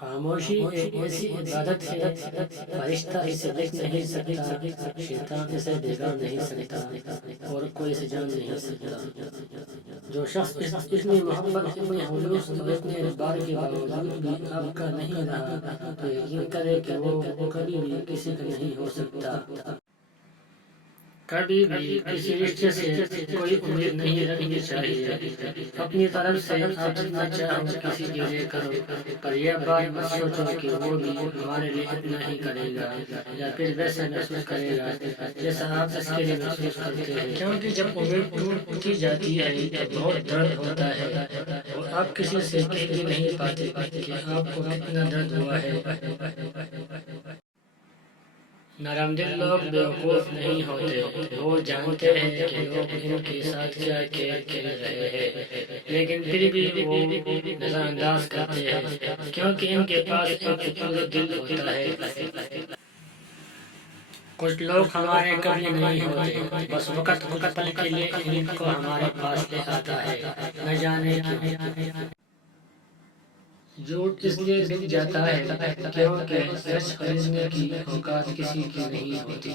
خاموشی ایک ایسی عبادت ہے فرشتہ اسے لکھ نہیں سکتا، شیطان اسے بگاڑ نہیں سکتا اور کوئی اسے جان نہیں سکتا۔ جو شخص اتنی محبت، اتنے خلوص اور اتنے اعتبار کے باوجود بھی آپ کا نہیں رہا تو یقین کرے کہ وہ کبھی بھی کسی کا نہیں ہو سکتا۔ کبھی بھی کسی رشتے سے کوئی امید نہیں رکھنی چاہیے۔ اپنی طرف سے آپ جتنا چاہو کسی کے لیے کرو، پر یہ بات مت سوچو کہ وہ بھی ہمارے لیے اتنا ہی کرے گا یا پھر ویسا محسوس کرے گا جیسا آپ اس کے لیے محسوس کرتے ہیں، کیونکہ جب امید ٹوٹتی جاتی ہے تو بہت درد ہوتا ہے اور آپ کسی سے کہہ بھی نہیں پاتے کہ آپ کو کتنا درد ہوا ہے۔ نرم دل لوگ بیوقوف نہیں ہوتے، وہ جانتے ہیں کہ لوگ ان کے ساتھ کیا کھیل کھیل رہے ہیں، لیکن پھر بھی وہ نظر انداز کرتے ہیں کیونکہ ان کے پاس ایک خوبصورت دل ہوتا ہے۔ کچھ لوگ ہمارے کبھی نہیں ہوتے، بس وقت کچھ پل کے لیے ان کو ہمارے پاس لے آتا ہے، نہ جانے کیوں۔ جھوٹ اس لیے بک جاتا ہے کیونکہ سچ خریدنے کی اوقات کسی کی نہیں ہوتی۔